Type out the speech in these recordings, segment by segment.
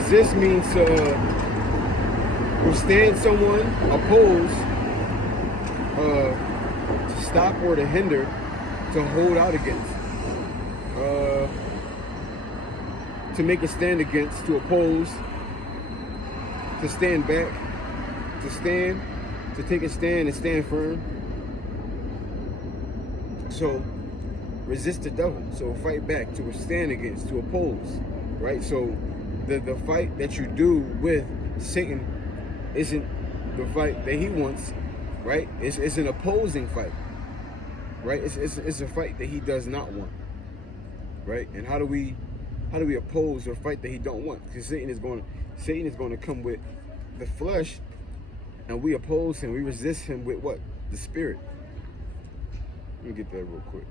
resist means to withstand someone, oppose, to stop or to hinder, to hold out against, to make a stand against, to oppose, to stand back, to stand, to take a stand and stand firm. So resist the devil. So fight back, to withstand against, to oppose, right? So the fight that you do with Satan isn't the fight that he wants, right? It's an opposing fight, right? It's a fight that he does not want, right? And how do we oppose or fight that he don't want? Because Satan is going to come with the flesh, and we oppose him. We resist him with what? The spirit. Let me get that real quick.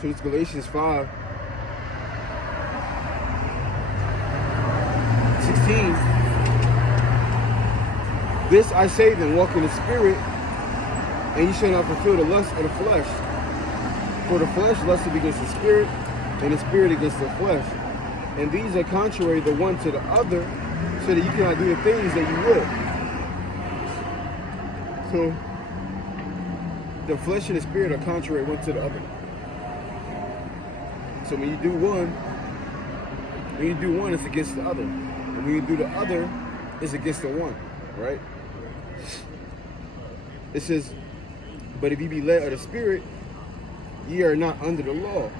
So it's Galatians 5:16. This I say then, walk in the spirit, and you shall not fulfill the lust of the flesh. For the flesh lusteth against the spirit, and the spirit against the flesh. And these are contrary the one to the other, so that you cannot do the things that you would. So the flesh and the spirit are contrary one to the other. So when you do one, it's against the other. And when you do the other, it's against the one, right? It says, but if you be led of the spirit, ye are not under the law.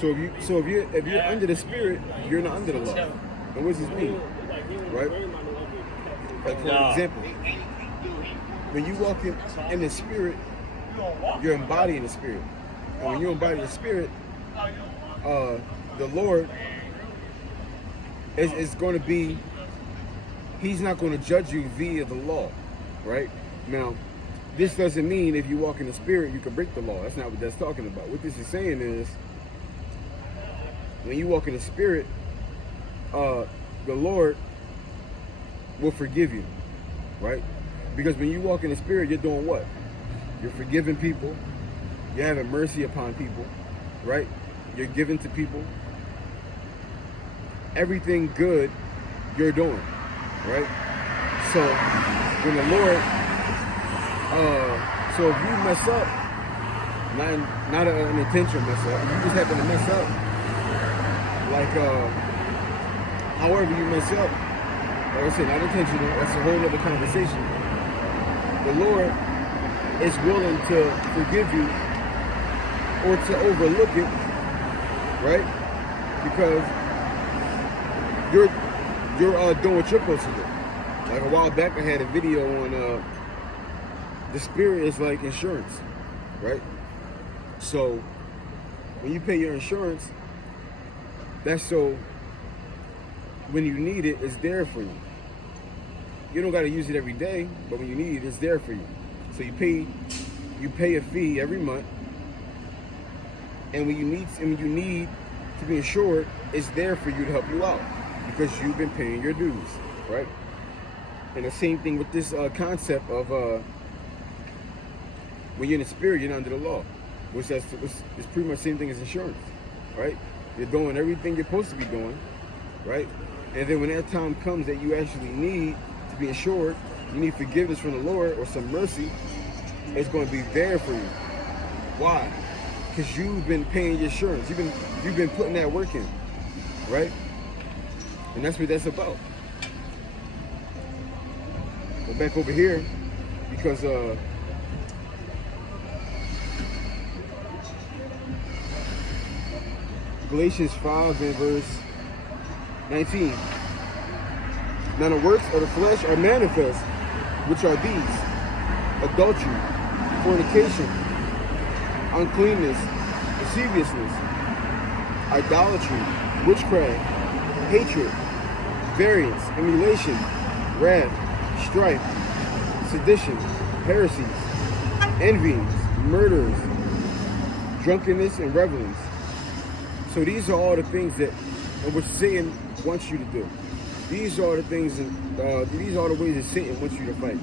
So if you're under the spirit, you're not under the law. And what does this mean? Right? Like for example, when you walk in the spirit, you're embodying the spirit. And when you embody the spirit, the Lord is going to be, he's not going to judge you via the law, right? Now, this doesn't mean if you walk in the spirit, you can break the law. That's not what that's talking about. What this is saying is, when you walk in the spirit, the Lord will forgive you, right? Because when you walk in the spirit, you're doing what? You're forgiving people. You're having mercy upon people, right? You're giving to people. Everything good you're doing, right? So when the Lord, so if you mess up, not an intentional mess up, if you just happen to mess up, like however you mess up, like I said, not intentional, that's a whole other conversation. The Lord is willing to forgive you or to overlook it, right? Because you're doing what you're supposed to do. Like a while back, I had a video on the spirit is like insurance, right? So when you pay your insurance, that's so when you need it, it's there for you. You don't got to use it every day, but when you need it, it's there for you. So you pay a fee every month. And when you need to be insured, it's there for you to help you out because you've been paying your dues, right? And the same thing with this concept of when you're in the spirit, you're not under the law, which is pretty much the same thing as insurance, right? You're doing everything you're supposed to be doing, right? And then when that time comes that you actually need to be insured, you need forgiveness from the Lord or some mercy, it's going to be there for you. Why? Because you've been paying your insurance. You've been putting that work in, right? And that's what that's about. Go back over here because Galatians 5 and verse 19. Now the works of the flesh are manifest, which are these: adultery, fornication, uncleanness, lasciviousness, idolatry, witchcraft, hatred, variance, emulation, wrath, strife, sedition, heresies, envyings, murders, drunkenness, and revelings. So these are all the things that which Satan wants you to do. These are the things, these are the ways that Satan wants you to fight,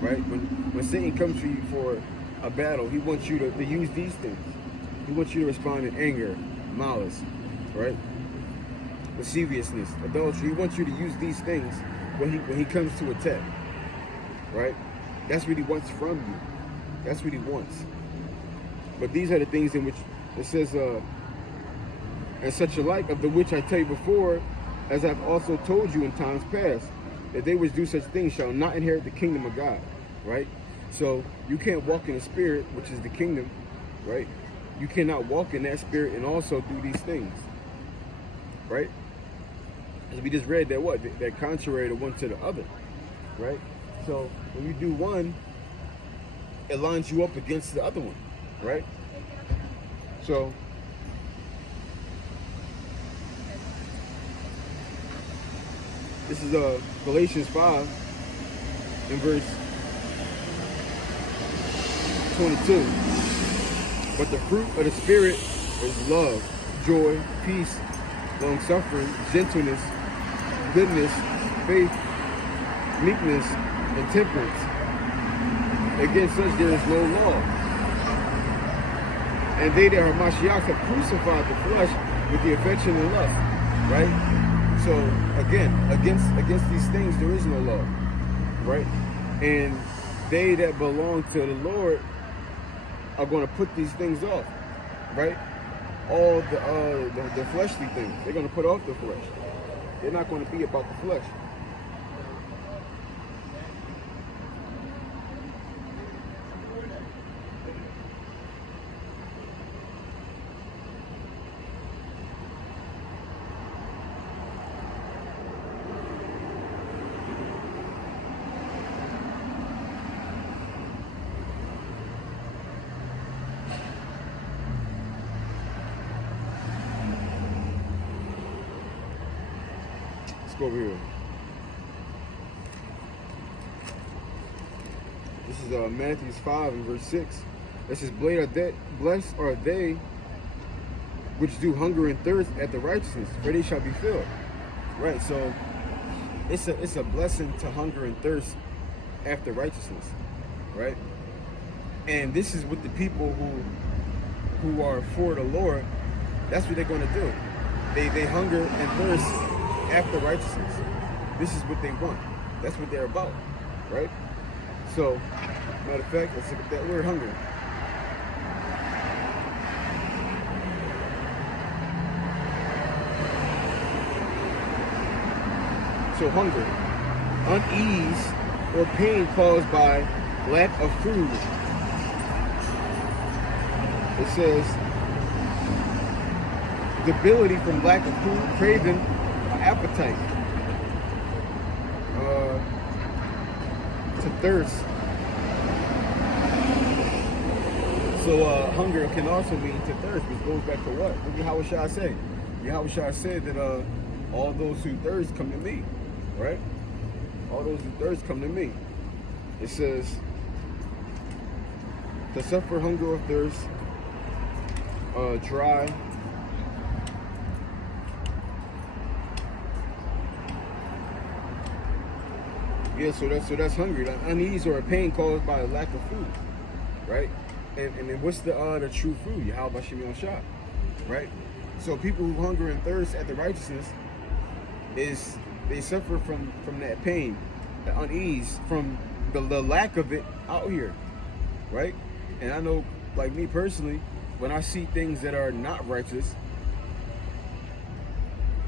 right? When Satan comes to you for a battle, he wants you to use these things. He wants you to respond in anger, malice, right? Lasciviousness, adultery. He wants you to use these things when he comes to attack, right? That's what he wants from you. That's what he wants. But these are the things in which it says, and such alike of the which I tell you before, as I've also told you in times past, that they which do such things shall not inherit the kingdom of God, right? So you can't walk in the spirit, which is the kingdom, right? You cannot walk in that spirit and also do these things, right? As we just read that that contrary to one to the other, right? So when you do one, it lines you up against the other one, right? So this is Galatians 5 in verse 22. But the fruit of the Spirit is love, joy, peace, long-suffering, gentleness, goodness, faith, meekness, and temperance. Against such there is no law. And they that are Mashiach have crucified the flesh with the affection and lust, right? So again, against these things there is no law, right? And they that belong to the Lord are going to put these things off, right? All the fleshly things, they're going to put off the flesh. They're not going to be about the flesh. Over here. This is Matthew 5 and verse 6. It says, blessed are they which do hunger and thirst after righteousness, for they shall be filled. Right, so it's a blessing to hunger and thirst after righteousness, right? And this is what the people who are for the Lord, that's what they're going to do. They hunger and thirst after righteousness. This is what they want. That's what they're about, right? So, matter of fact, let's look at that word hunger. So hunger, unease or pain caused by lack of food. It says debility from lack of food, craving, appetite, to thirst. So hunger can also mean to thirst, which goes back to what? What Yahushua said? Yahushua said that all those who thirst come to me, right? All those who thirst come to me. It says to suffer hunger or thirst, dry, yeah, so that's hungry. Like unease or a pain caused by a lack of food, right? And then what's the true food? Yahweh Shemion Shah, right? So people who hunger and thirst after righteousness is they suffer from that pain, the unease, from the lack of it out here, right? And I know, like me personally, when I see things that are not righteous,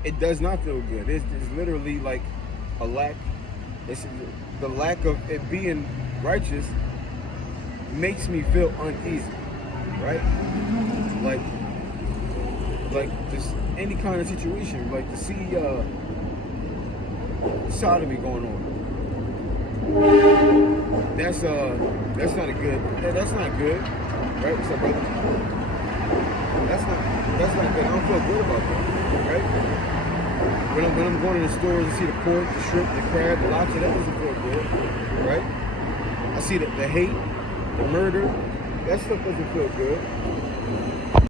it does not feel good. It's literally like a lack. It's the lack of it being righteous makes me feel uneasy, right? Like just any kind of situation, like to see sodomy going on. That's not a good. That's not good, right? What's up, brother? That's not good. I don't feel good about that, right? When I'm going to the stores and see the pork, the shrimp, the crab, the lobster, that doesn't feel good, right? see the hate, the murder. That stuff doesn't feel good.